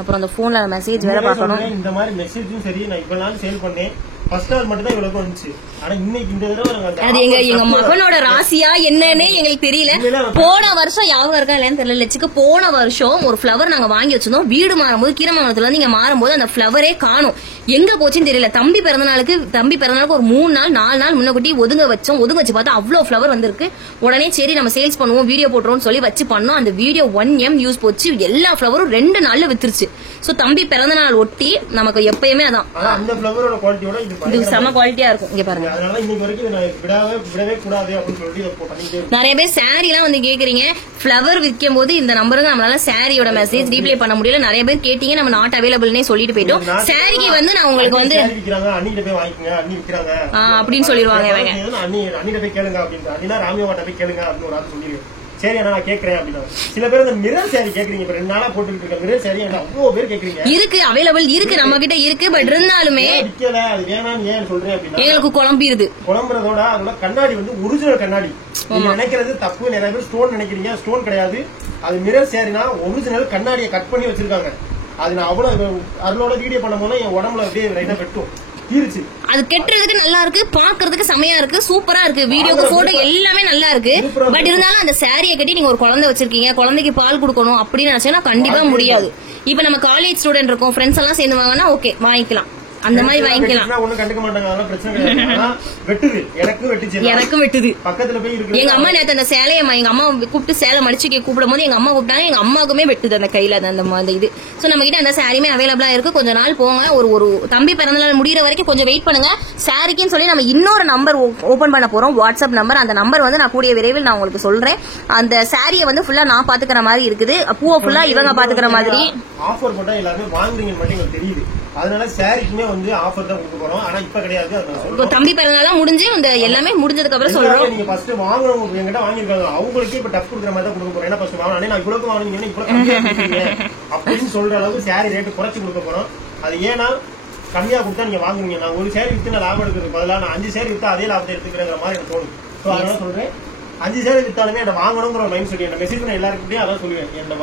அப்புறம் அந்த போன்ல மெசேஜ் வேற பார்க்கணும். இந்த மாதிரி மெசேஜும் சரி, நான் இவ்வளவு நாள் சேல் பண்ணேன். ஃபர்ஸ்ட் நாள் மட்டும் தான் இவ்வளவு வந்துச்சு. ஆனா இன்னைக்கு இந்த தடவை அது எங்க மகனோட ராசியா என்னன்னு எங்களுக்கு தெரியல. போன வருஷம் யாவும் இருக்கா இல்லையான்னு தெரியல. லட்சுக்கு போன வருஷம் ஒரு ஃபிளவர் நாங்க வாங்கி வச்சிருந்தோம். வீடு மாறும்போது கீரமங்கலத்துல இருந்து இங்க மாறும்போது அந்த ஃபிளவரே காணும். எங்க போச்சுன்னு தெரியல. தம்பி பிறந்தநாளுக்கு ஒரு 3 நாள் 4 நாள் முன்னக்கூட்டி ஒதுங்க வச்சு பார்த்தா அவ்வளவு ஃபிளவர் வந்திருக்கு. உடனே சரி நம்ம சேல்ஸ் பண்ணுவோம், வீடியோ போட்டுறோம்னு சொல்லி வச்சு பண்ணோம். அந்த வீடியோ 1M வியூஸ் போச்சு. எல்லா ஃபிளவரும் 2 நாள்ல வித்துருச்சு. சோ தம்பி பிறந்த நாள் ஒட்டி நமக்கு எப்பயுமே அதான் அந்த ஃபிளவரோட குவாலிட்டியோட இது செம குவாலிட்டியா இருக்கும். இங்க பாருங்க. அதனால இன்னைக்கு வரைக்கும் விடவே கூடாது அப்படின்னு சொல்லிட்டு நிறைய பேர் சாரி எல்லாம் வந்து கேக்குறீங்க. ஃபிளவர் விற்கும் போது இந்த நம்பருக்கு நம்மளால சாரியோட மெசேஜ் ரீப்ளை பண்ண முடியல. நிறைய பேர் கேட்டீங்க, நம்ம நாட் அவைலபிள்னே சொல்லிட்டு போயிட்டோம். சாரிக்கு வந்து நான் உங்களுக்கு வந்து அப்படின்னு சொல்லிடுவாங்க. அண்ணிட்ட போய் கேளுங்க அப்படின்னு, அண்ணினா ராமியோட போய் கேளுங்க அப்படின்னு ஒரு ஆள் சொல்லிடுவேன். சரி நான் கேட்கறேன் அப்படின்னா சில பேர் அந்த மிரர் சாரி கேக்குறீங்க. இப்ப 2 நாளா போட்டுக்கிட்டு இருக்க மிரர் சாரி அவ்வளவு பேர் கேக்குறீங்க. இருக்கு, அவைலபிள் இருக்கு, நம்ம கிட்ட இருக்கு. பட் இருந்தாலுமே விக்கல. அது வேணாம் ஏன் சொல்றேன் அப்படின்னா எங்களுக்கு குழம்பிடுது. குழம்புறதோட அதோட கண்ணாடி வந்து ஒரிஜினல் கண்ணாடி. நீங்க நினைக்கிறது தப்பு. நிறைய பேர் ஸ்டோன் நினைக்கிறீங்க. ஸ்டோன் கிடையாது. அது மிரர் சாரினா ஒரிஜினல் கண்ணாடியை கட் பண்ணி வச்சிருக்காங்க. அது நான் அவ்வளவு அருளோட வீடியோ பண்ணும் போது என் உடம்புல அப்படியே லைட்டா கட்டும். அது கெட்டுறதுக்கு நல்லா இருக்கு, பாக்குறதுக்கு செமையா இருக்கு, சூப்பரா இருக்கு, வீடியோக்கு போட்டோ எல்லாமே நல்லா இருக்கு. பட் இருந்தாலும் அந்த சாரியை கட்டி நீங்க ஒரு குழந்தை வச்சிருக்கீங்க, குழந்தைக்கு பால் கொடுக்கணும் அப்படின்னு நினைச்சா கண்டிப்பா முடியாது. இப்ப நம்ம காலேஜ் ஸ்டூடெண்ட் இருக்கோம், ஃப்ரெண்ட்ஸ் எல்லாம் சேர்ந்து வாங்கினா ஓகே வாங்கிக்கலாம், அந்த மாதிரி வாங்கிக்கலாம். எனக்கும் வெட்டுது. எங்க அம்மா நேத்து அந்த சேலையை எங்க அம்மா கூப்பிட்டு சேலை மடிச்சு கூப்பிடும் போது எங்க அம்மா கூப்பிட்டாங்க. எங்க அம்மாவுக்குமே வெட்டுது அந்த கையில அந்த இது. சோ நம்ம கிட்ட அந்த சாரியுமே அவைலபிளா இருக்கு. கொஞ்ச நாள் போங்க. ஒரு தம்பி பிறந்தநாள் முடிகிற வரைக்கும் கொஞ்சம் வெயிட் பண்ணுங்க. சாரிக்குன்னு சொல்லி நம்ம இன்னொரு நம்பர் ஓபன் பண்ண போறோம், வாட்ஸ்அப் நம்பர். அந்த நம்பர் வந்து நான் கூடிய விரைவில் நான் உங்களுக்கு சொல்றேன். அந்த சாரியை வந்து ஃபுல்லா நான் பாத்துக்கிற மாதிரி இருக்குது, பூவை ஃபுல்லா இவங்க பாத்துக்கிற மாதிரி. ஆஃபர் போட்டா எல்லாருமே வாங்குறீங்கன்னு மட்டும் எங்களுக்கு தெரியுது. அதனால சாரிக்குமே வந்து ஆஃபர் தான் கொடுக்க போறோம். ஆனா இப்ப கிடையாது. தம்பி பிறந்தநாள் முடிஞ்சு அந்த எல்லாமே முடிஞ்சதுக்கு அப்புறம் சொல்றோம். நீங்க ஃபர்ஸ்ட் வாங்குறவங்க என்கிட்ட வாங்கிருக்காங்க, அவங்களுக்கே இப்ப டஃப் கொடுக்குற மாதிரி தான் கொடுக்க போறோம். ஏன்னா ஃபர்ஸ்ட் வாங்கினா நான் இவ்வளவு வாங்கினீங்கன்னா இவ்வளவு அப்படின்னு சொல்ற அளவுக்கு சாரி ரேட்டு குறைச்சு கொடுக்க போறோம். அது ஏன்னா கம்மியா கொடுத்தா நீங்க வாங்குவீங்க. நான் ஒரு சாரி வித்து நான் லாபம் எடுக்கிறதுக்கு பதிலாக நான் 5 சாரி வித்தா அதே லாபத்தை எடுத்துக்கிற மாதிரி எனக்கு தோணும். சோ அதனால சொல்றேன், 5 சேலை வித்தாலுமே என்ன வாங்கணுங்கிற ஒரு மைண்ட் செட். என்ன மெசேஜ் பண்ண எல்லாருக்கிட்டையும் அதான் சொல்லுவேன். என்ன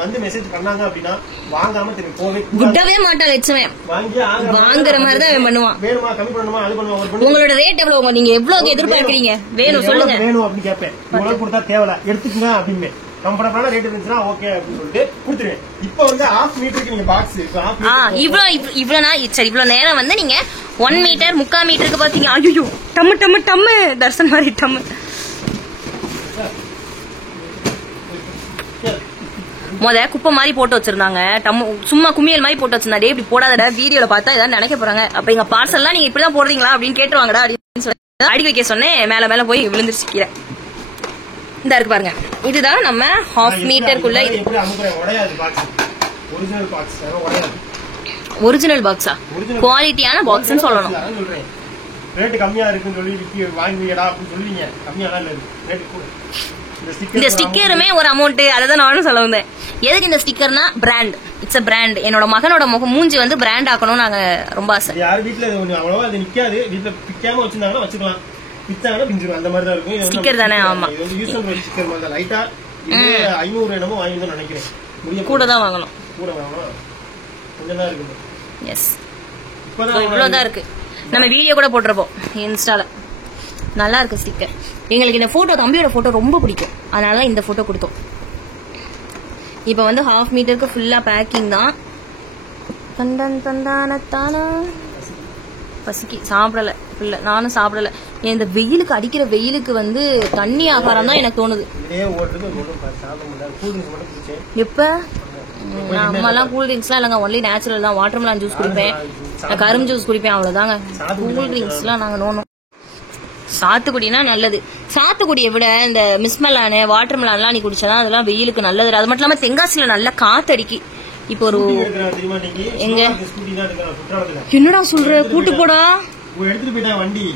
வந்து மெசேஜ் பண்ணாங்க அப்படின்னா வாங்காம திரும்பி போவே மாட்டா. லட்சமே வாங்குற மாதிரி தான் பண்ணுவான். வேணுமா கம்மி பண்ணணுமா அது பண்ணுவாங்க. உங்களோட ரேட் எவ்வளவு, நீங்க எவ்வளவு எதிர்பார்க்கறீங்க, வேணும் சொல்லுங்க. வேணும் அப்படின்னு கேட்பேன். உங்களுக்கு கொடுத்தா தேவையில்ல எடுத்துக்கங்க அப்படின்னு கம்ஃபர்டபுளான ரேட் இருந்துச்சுன்னா ஓகே அப்படின்னு சொல்லிட்டு கொடுத்துருவேன். இப்ப வந்து 1/2 மீட்டருக்கு நீங்க பாக்ஸ் இவ்வளவு நேரம் வந்து நீங்க 1 மீட்டர் 3/4 மீட்டருக்கு பாத்தீங்க. ஐயோ டம்மு டம்மு டம்மு தர்சன் மாதிரி டம்மு. குப்பை மாதிரி போட்டு வச்சிருந்தாங்க, சும்மா குமியல் மாதிரி போட்டு வச்சிருந்தாங்க. இப்படி போடாதடா, வீடியோல பார்த்தா ஏதாவது நினைக்க போறாங்க. அப்ப எங்க பார்சல்லாம் நீங்க இப்படிதான் போடுறீங்களா அப்படின்னு கேட்டுருவாங்கடா அப்படின்னு சொல்லி அடி வைக்க சொன்னேன், மேல மேல போய் விழுந்துருச்சு கீழே. இந்த இருக்கு பாருங்க, இதுதான் நம்ம ஹாஃப் மீட்டருக்குள்ள. ஒரிஜினல் பாக்ஸா? குவாலிட்டியான பாக்ஸ் சொல்லணும். ரேட் கம்மியா இருக்குன்னு சொல்லி வாங்குவீங்கடா அப்படின்னு சொல்லுவீங்க. கம்மியாலாம் இல்ல, ரேட் கூட. இந்த ஸ்டிக்கருமே ஒரு அமௌண்ட். அதான் நானும் சொல்ல வந்தேன். எதுக்கு இந்த ஸ்டிக்கர்னா பிராண்ட், இட்ஸ் a பிராண்ட். என்னோட மகனோட மூஞ்சி வந்து பிராண்ட் ஆக்கணும் நாங்க ரொம்ப ஆசை. யார் வீட்டுல அவ்வளவா அது நிக்காது, வீட்டுல பிக்காம வச்சிருந்தாங்கன்னா வச்சுக்கலாம், பிச்சாங்கன்னா பிஞ்சிரும், அந்த மாதிரி தான் இருக்கும். ஸ்டிக்கர் தானே? ஆமா, இது யூஸ் பண்ற ஸ்டிக்கர் மாதிரி தான். லைட்டா 500 என்னமோ வாங்கிதான் நினைக்கிறேன். கூட தான் வாங்கணும், கூட வாங்கணும். கொஞ்சம் தான் இருக்கு. எஸ், இவ்வளவுதான் இருக்கு. நம்ம வீடியோ கூட போட்டிருப்போம் இன்ஸ்டால. நல்லா இருக்கு ஸ்டிக்கர். எங்களுக்கு இந்த போட்டோ, தம்பியோட போட்டோ ரொம்ப பிடிக்கும், அதனால இந்த போட்டோ கொடுத்தோம். இப்ப வந்து ஹாஃப் மீட்டருக்கு ஃபுல்லா பேக்கிங் தான். தந்தன் தந்தானத்தானா பசிக்கு சாப்பிடல, இல்ல நானும் சாப்பிடல. இந்த வெயிலுக்கு, அடிக்கிற வெயிலுக்கு வந்து தண்ணி ஆகாரம் தான் எனக்கு தோணுது. எப்ப அம்மா எல்லாம் கூல் ட்ரிங்க்ஸ் எல்லாம் இல்லங்க, ஒன்லி நேச்சுரல் தான். வாட்டர்மெலன் ஜூஸ் குடிப்பேன், கரும்பு ஜூஸ் குடிப்பேன், அவ்வளவுதாங்க. கூல் ட்ரிங்க்ஸ் எல்லாம் நாங்க நோனோம். சாத்துக்குடினா நல்லது. சாத்துக்குடியை விட இந்த மிஸ்மெலானு, வாட்டர்மெலன் எல்லாம் நீ குடிச்சா அதெல்லாம் வெயிலுக்கு நல்லது. அது மட்டும் இல்லாம தென்காசியில நல்ல காத்தடிக்கி. இப்போ ஒரு எங்க என்னடா சொல்ற, கூட்டு போடா வண்டி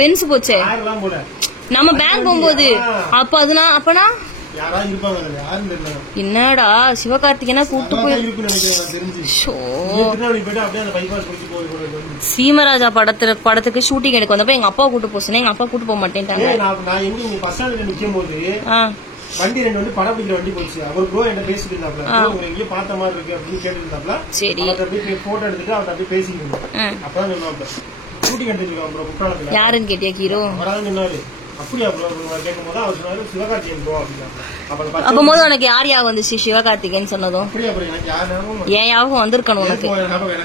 பென்ஸ் போச்சே நம்ம பேங்க் போகும்போது. அப்ப அதுனா அப்பனா என்னடா சிவகார்த்திகேயனா கூட்டு போய் சீமராஜா படத்துக்கு ஷூட்டிங் எடுக்க வந்தப்ப எங்க அப்பா கூட்டு போக சொன்னேன். எங்க அப்பா கூட்டு போக மாட்டேன்ட்டாங்க. வண்டி ரெண்டு வந்து படம் பிடிக்கிற வண்டி போச்சு. அவர் ப்ரோ என்ன பேசிட்டு இருந்தாப்ல, எங்கேயும் பார்த்த மாதிரி இருக்கு அப்படின்னு கேட்டு இருந்தாப்ல. சரி, அப்படியே போட்டோ எடுத்துட்டு அவர் அப்படியே பேசிட்டு இருந்தாங்க. அப்பதான் சொன்னாப்ல ஷூட்டிங் எடுத்துருக்காங்க ப்ரோ குற்றாலத்துல. யாருன்னு கேட்டியா ஹீரோ? அவராதான் சொன்னாரு. அப்படியா ப்ரோ கேட்கும் போது அவர் சொன்னாரு சிவகார்த்திகேயன் ப்ரோ அப்படின்னா. அப்ப போது உனக்கு யார் ஞாபகம் வந்துச்சு? சிவகார்த்திகேயன் சொன்னதும் அப்படியா ப்ரோ எனக்கு யார் ஏன் ஞாபகம் வந்திருக்கணும் உனக்கு?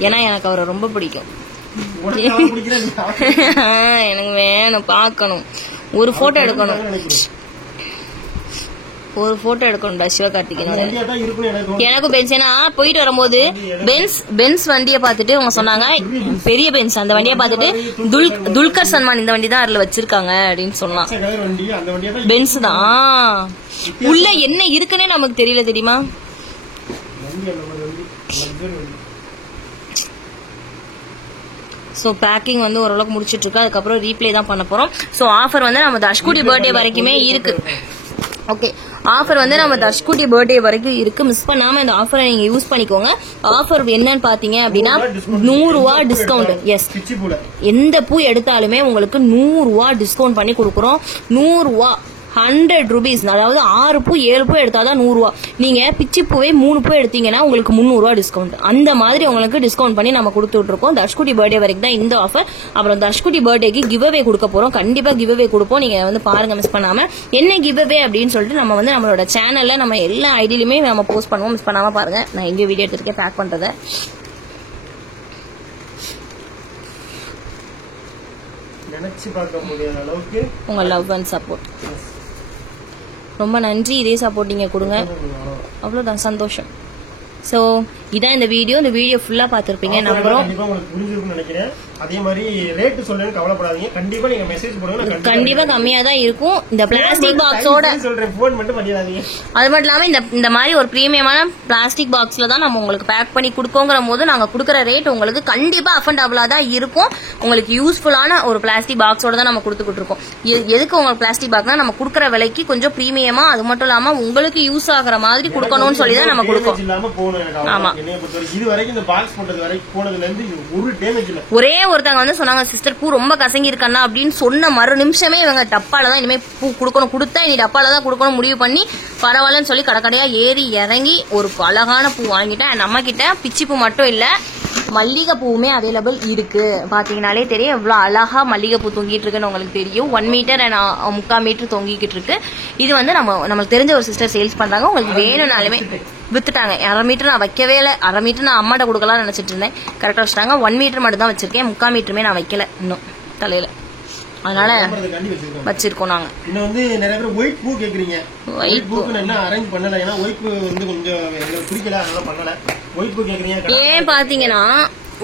ஏன்னா எனக்கு அவரை ரொம்ப பிடிக்கும். எனக்கு வேணும், பாக்கணும், ஒரு போட்டோ எடுக்கணும், ஒரு போட்டோ எடுக்கணும்டா சிவகார்த்திகேயன். எனக்கும் பென்ஸ். ஏன்னா போயிட்டு வரும்போது பென்ஸ் வண்டியை பார்த்துட்டு அவங்க சொன்னாங்க, பெரிய பென்ஸ், அந்த வண்டியை பார்த்துட்டு துல்கர் சல்மான் இந்த வண்டி தான் அதுல வச்சிருக்காங்க அப்படின்னு சொன்னான். பென்ஸ் தான். உள்ள என்ன இருக்குன்னே நமக்கு தெரியல, தெரியுமா? ஸோ பேக்கிங் வந்து ஓரளவுக்கு முடிச்சிட்டு இருக்கு. அதுக்கப்புறம் ரீப்ளே தான் பண்ண போறோம். ஸோ ஆஃபர் வந்து நம்ம தஷ்குடி பர்த்டே வரைக்குமே இருக்கு. ஓகே, ஆஃபர் வந்து நம்ம தஷ்குடி பர்த்டே வரைக்கும் இருக்கு. மிஸ் பண்ணாம இந்த ஆஃபரை நீங்க யூஸ் பண்ணிக்கோங்க. ஆஃபர் என்னன்னு பாத்தீங்க அப்படின்னா 100 ரூபா டிஸ்கவுண்ட். எஸ், எந்த பூ எடுத்தாலுமே உங்களுக்கு 100 ரூபா டிஸ்கவுண்ட் பண்ணி கொடுக்குறோம். 100 ரூபா, 100 rupees. அதாவது 6 பூ 7 பூ எடுத்தாதான் 100 ரூபா. நீங்க பிச்சி பூவே 3 பூ எடுத்தீங்கன்னா உங்களுக்கு 300 ரூபா டிஸ்கவுண்ட். அந்த மாதிரி உங்களுக்கு டிஸ்கவுண்ட் பண்ணி நம்ம கொடுத்துட்டு இருக்கோம். தஷ்குடி பர்த்டே வரைக்கும் தான் இந்த ஆஃபர். அப்புறம் தஷ்குடி பர்த்டேக்கு கிவ் அவே கொடுக்க போறோம். கண்டிப்பா கிவ் அவே கொடுப்போம். நீங்க வந்து பாருங்க மிஸ் பண்ணாம. என்ன கிவ் அவே அப்படின்னு சொல்லிட்டு நம்ம வந்து நம்மளோட சேனல்ல நம்ம எல்லா ஐடியிலுமே நம்ம போஸ்ட் பண்ணுவோம். மிஸ் பண்ணாம பாருங்க. நான் எங்க வீடியோ எடுத்துருக்கேன் பேக் பண்றத. நினைச்சு பார்க்க முடியாத அளவுக்கு உங்க லவ் அண்ட் சப்போர்ட் ரொம்ப நன்றி. இதே சப்போர்ட் நீங்க கொடுங்க, அவ்வளவுதான், சந்தோஷம். சோ இதான் இந்த வீடியோ. இந்த வீடியோ ஃபுல்லா பாத்துருப்பீங்க நம்புறோம். கண்டிப்பா உங்களுக்கு புரிஞ்சிருக்கும்னு நினைக்கிறேன். அதே மாதிரி ரேட் சொல்றேன்னு கவலைப்படாதீங்க. கண்டிப்பா நீங்க மெசேஜ் பண்ணுங்க. கண்டிப்பா கம்மியா தான் இருக்கும். இந்த பிளாஸ்டிக் பாக்ஸோட சொல்றேன், போன் மட்டும் பண்ணிடாதீங்க. அது மட்டும் இல்லாம இந்த மாதிரி ஒரு பிரீமியமான பிளாஸ்டிக் பாக்ஸ்ல தான் நம்ம உங்களுக்கு பேக் பண்ணி கொடுக்கோங்கிற போது நாங்க கொடுக்குற ரேட் உங்களுக்கு கண்டிப்பா அஃபர்டபுளா தான் இருக்கும். உங்களுக்கு யூஸ்ஃபுல்லான ஒரு பிளாஸ்டிக் பாக்ஸோட தான் நம்ம கொடுத்துக்கிட்டு இருக்கோம். எதுக்கு உங்களுக்கு பிளாஸ்டிக் பாக்ஸ்னா நம்ம கொடுக்குற விலைக்கு கொஞ்சம் பிரீமியமா, அது மட்டும் இல்லாம உங்களுக்கு யூஸ் ஆகுற மாதிரி கொடுக்கணும்னு சொல்லி தான் நம்ம கொடுக்கோம். ஆமா, இது வரைக்கும் இந்த பாக்ஸ் போட்டது வரைக்கும் போனதுல இருந்து ஒரு டேமேஜ் இல்ல. ஒரே ஒருத்தங்க வந்து சொன்னாங்க, சிஸ்டர் பூ ரொம்ப கசங்கி இருக்கா அப்படின்னு சொன்ன மறு நிமிஷமே இவங்க டப்பால தான் இனிமே பூ கொடுக்கணும், கொடுத்தா இனி டப்பால தான் கொடுக்கணும் முடிவு பண்ணி பரவாயில்லன்னு சொல்லி கடைக்கடையா ஏறி இறங்கி ஒரு அழகான பூ வாங்கிட்டேன். நம்ம கிட்ட பிச்சி பூ மட்டும் இல்ல, மல்லிகை பூவுமே அவைலபிள் இருக்கு. பாத்தீங்கன்னாலே தெரியும் எவ்வளவு அழகா மல்லிகை பூ தொங்கிட்டு இருக்குன்னு உங்களுக்கு தெரியும். 1 மீட்டர் and 3/4 மீட்டர் தொங்கிக்கிட்டு இருக்கு. இது வந்து நம்மளுக்கு தெரிஞ்ச ஒரு சிஸ்டர் சேல்ஸ் பண்றாங்க. உங்களுக்கு வேணும்னாலுமே வித்துட்டாங்க. 1/2 மீட்டர் நான் வைக்கவே இல்லை. 1/2 மீட்டர் நான் அம்மாட்ட கொடுக்கலாம் நினைச்சிட்டு இருந்தேன். கரெக்டா வச்சுட்டாங்க. 1 மீட்டர் மட்டும் தான் வச்சிருக்கேன். 3/4 மீட்டருமே நான் வைக்கல இன்னும் தலையில, அதனால வச்சிருக்கோம் நாங்க. இன்னும் வந்து நிறைய பேர் ஒயிட் பூ கேக்குறீங்க. ஒயிட் பூக்கு என்ன அரேஞ்ச் பண்ணல, ஏன்னா ஒயிட் பூ வந்து கொஞ்சம் பிடிக்கல, அதனால பண்ணல. ஒயிட் பூ கேக்குறீங்க. ஏன் பாத்தீங்கன்னா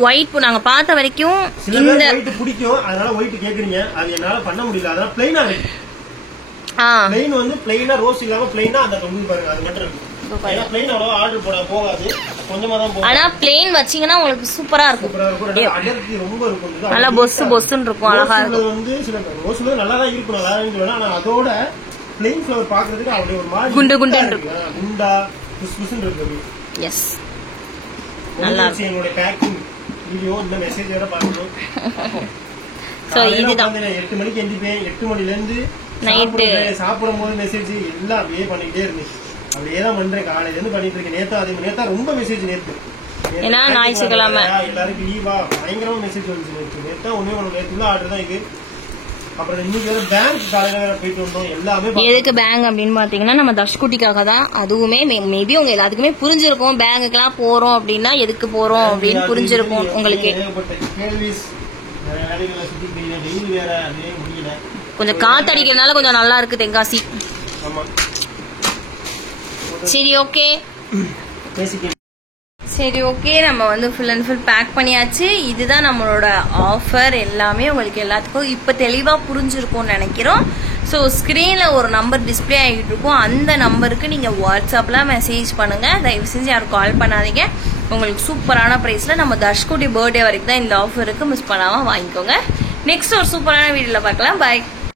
ஒயிட் நாங்க பார்த்த வரைக்கும் சில இந்த பேர் ஒயிட் பிடிக்கும், அதனால ஒயிட் கேக்குறீங்க. அது என்னால பண்ண முடியல, அதனால பிளைனா இருக்கு. பிளைன் வந்து பிளைனா ரோஸ் இல்லாம பிளைனா அந்த தொங்கு பாருங்க, அது மட்டும் இருக்கு. ஏன்னா பிளைன் அவ்வளவு ஆர்டர் போட போகாது, கொஞ்சமா தான் போகும். ஆனா பிளைன் வச்சீங்கன்னா உங்களுக்கு சூப்பரா இருக்கும். சூப்பரா இருக்கும், அடர்த்தி ரொம்ப இருக்கும். நல்லா பொஸ் பொஸ்ன்னு இருக்கும், அழகா இருக்கும். வந்து சில ரோஸ்ல நல்லா தான் இருக்கும், நல்லா தான். ஆனா அதோட பிளைன் ஃப்ளவர் பாக்குறதுக்கு அப்படியே ஒரு மாதிரி குண்டு குண்டுன்னு இருக்கும், குண்டா புஸ் புஸ்ன்னு இருக்கு. எஸ், நல்லா இருக்கு. எங்களுடைய பேக்கிங் வீடியோ இந்த மெசேஜ் வேற பாக்கணும். சோ இதுதான் 8 மணிக்கு எந்திப்பேன், 8 மணில இருந்து நைட்டு சாப்பிடும் போது மெசேஜ் எல்லாம் அப்படியே பண்ணிக்கிட்டே இருந்தேன். அப்படியே தான் பண்றேன், காலையில இருந்து பண்ணிட்டு இருக்கேன். நேத்தா அதே நேத்தா ரொம்ப மெசேஜ், நேத்து ஏன்னா ஞாயிற்றுக்கிழமை எல்லாருக்கும் லீவா பயங்கரமா மெசேஜ் வந்துச்சு. நேத்தா ஒண்ணே ஒண்ணு நேத்து ஆர்டர் தான் இது. அப்புறம் இன்னைக்கு வேற பேங்க் காலையில வேற போயிட்டு வந்தோம். எல்லாமே எதுக்கு பேங்க் அப்படின்னு பாத்தீங்கன்னா நம்ம தர்ஷ்குட்டிக்காக தான். அதுவுமே மேபி உங்க எல்லாத்துக்குமே புரிஞ்சிருக்கும், பேங்குக்கெல்லாம் போறோம் அப்படின்னா எதுக்கு போறோம் அப்படின்னு புரிஞ்சிருக்கும் உங்களுக்கு. கொஞ்சம் காத்தடிக்கிறதுனால கொஞ்சம் நல்லா இருக்கு தென்காசி. சரி ஓகே, சரி ஓகே, நம்ம வந்து ஃபுல் அண்ட் ஃபுல் பேக் பண்ணியாச்சு. இதுதான் நம்மளோட ஆஃபர். எல்லாமே உங்களுக்கு எல்லாத்துக்கும் இப்போ தெளிவாக புரிஞ்சிருக்கும்னு நினைக்கிறோம். ஸோ ஸ்க்ரீனில் ஒரு நம்பர் டிஸ்பிளே ஆகிட்டு இருக்கும், அந்த நம்பருக்கு நீங்கள் வாட்ஸ்அப்பில் மெசேஜ் பண்ணுங்கள். தயவு செஞ்சு யாரும் கால் பண்ணாதீங்க. உங்களுக்கு சூப்பரான ப்ரைஸில் நம்ம தர்ஷ்குட்டி பர்த்டே வரைக்கும் தான் இந்த ஆஃபருக்கு, மிஸ் பண்ணாமல் வாங்கிக்கோங்க. நெக்ஸ்ட் ஒரு சூப்பரான வீடியோவில் பார்க்கலாம். பாய்.